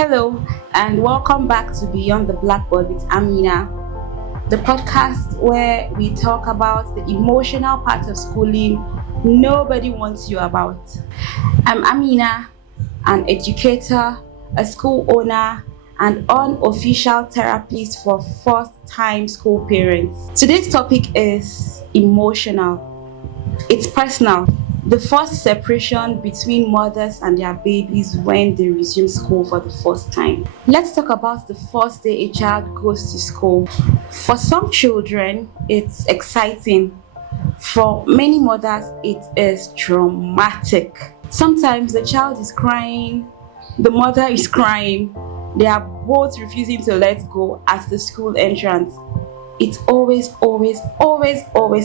Hello, and welcome back to Beyond the Blackboard with Amina, the podcast where we talk about the emotional part of schooling nobody wants you about. I'm Amina, an educator, a school owner, and unofficial therapist for first-time school parents. Today's topic is emotional. It's personal. The first separation between mothers and their babies when they resume school for the first time. Let's talk about the first day a child goes to school. For some children, it's exciting. For many mothers, it is traumatic. Sometimes the child is crying, the mother is crying. They are both refusing to let go at the school entrance. It's always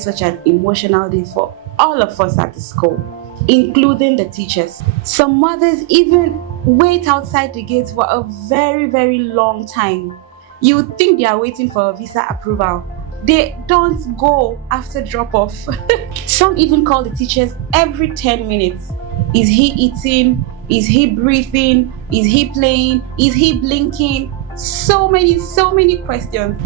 such an emotional day for all of us at the school, including the teachers. Some mothers even wait outside the gate for a very long time. You would think they are waiting for a visa approval. They don't go after drop-off. Some even call the teachers every 10 minutes. Is he eating? Is he breathing? Is he playing? Is he blinking? So many questions.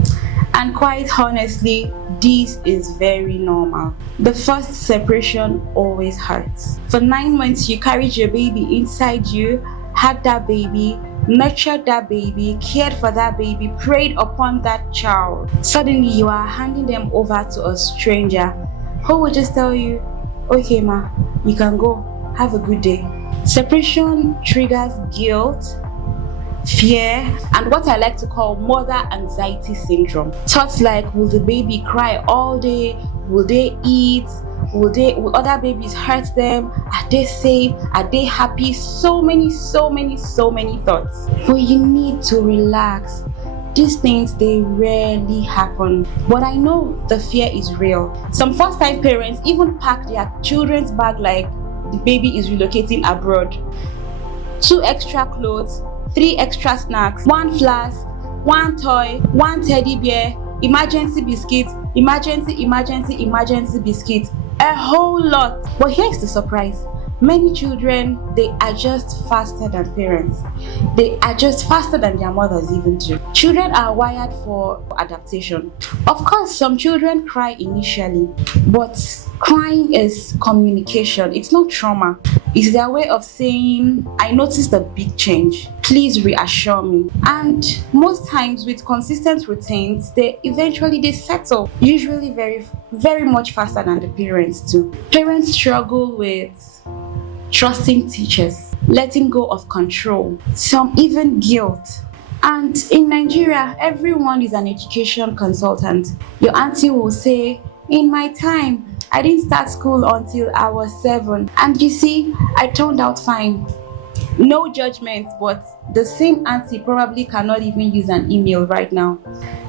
And quite honestly, this is very normal. The first separation always hurts. For 9 months, you carried your baby inside you, had that baby, nurtured that baby, cared for that baby, prayed upon that child. Suddenly, you are handing them over to a stranger who will just tell you, okay ma, you can go, have a good day. Separation triggers guilt, fear, and what I like to call mother anxiety syndrome. Thoughts like, will the baby cry all day? Will they eat? Will other babies hurt them? Are they safe? Are they happy? So many thoughts. But you need to relax. These things, they rarely happen. But I know the fear is real. Some first-time parents even pack their children's bag like the baby is relocating abroad. 2 extra clothes, 3 extra snacks, 1 flask, 1 toy, 1 teddy bear, emergency biscuits, emergency biscuits, a whole lot. But here's the surprise. Many children, they adjust faster than parents. They adjust faster than their mothers even do. Children are wired for adaptation. Of course, some children cry initially, but crying is communication. It's not trauma. It's their way of saying, I noticed a big change. Please reassure me. And most times with consistent routines, they eventually settle. Usually very much faster than the parents do. Parents struggle with trusting teachers, letting go of control, some even guilt. And in Nigeria, everyone is an education consultant. Your auntie will say, in my time, I didn't start school until I was 7. And you see, I turned out fine. No judgment, but the same auntie probably cannot even use an email right now.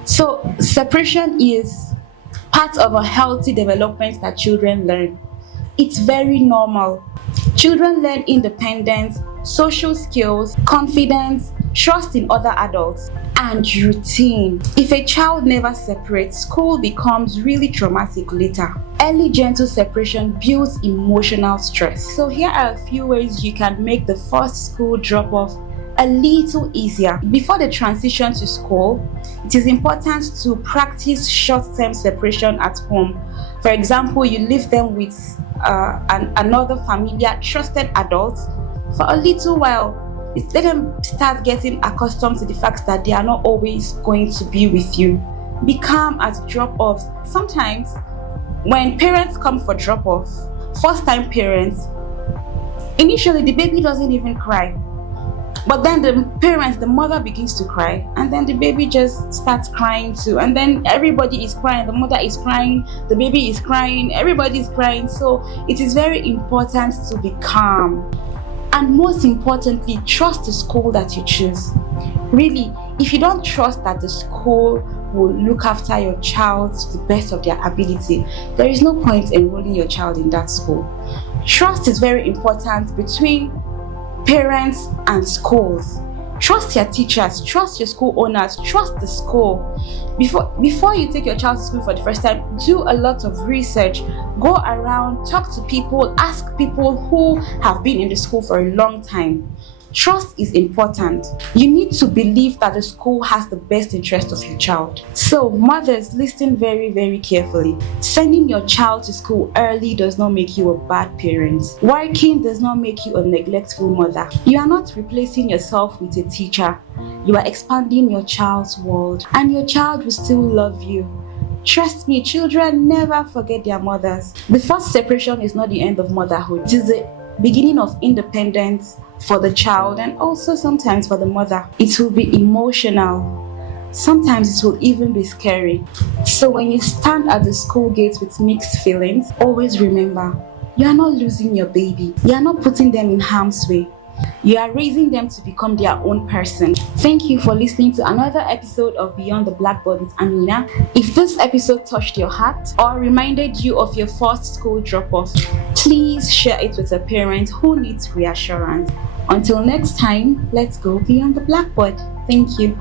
So separation is part of a healthy development that children learn. It's very normal. Children learn independence, social skills, confidence, trust in other adults, and routine. If a child never separates, school becomes really traumatic later. Early gentle separation builds emotional stress. So here are a few ways you can make the first school drop-off a little easier. Before the transition to school, it is important to practice short-term separation at home. For example, you leave them with another familiar, trusted adult for a little while. Let them start getting accustomed to the fact that they are not always going to be with you. Be calm at drop-offs. Sometimes, when parents come for drop-off, first-time parents, initially the baby doesn't even cry. But then the mother begins to cry, and then the baby just starts crying too. And then everybody is crying, the mother is crying, the baby is crying, everybody is crying. So it is very important to be calm. And most importantly, trust the school that you choose. Really, if you don't trust that the school will look after your child to the best of their ability, there is no point enrolling your child in that school. Trust is very important between parents and schools. Trust your teachers, trust your school owners, trust the school. Before you take your child to school for the first time, do a lot of research. Go around, talk to people, ask people who have been in the school for a long time. Trust is important. You need to believe that the school has the best interest of your child. So, mothers, listen very, very carefully. Sending your child to school early does not make you a bad parent. Working does not make you a neglectful mother. You are not replacing yourself with a teacher. You are expanding your child's world, and your child will still love you. Trust me, children never forget their mothers. The first separation is not the end of motherhood. It is the beginning of independence for the child and also sometimes for the mother. It will be emotional. Sometimes it will even be scary. So when you stand at the school gate with mixed feelings, always remember, you are not losing your baby. You are not putting them in harm's way. You are raising them to become their own person. Thank you for listening to another episode of Beyond the Blackboard with Amina. If this episode touched your heart or reminded you of your first school drop-off, please share it with a parent who needs reassurance. Until next time, let's go beyond the blackboard. Thank you.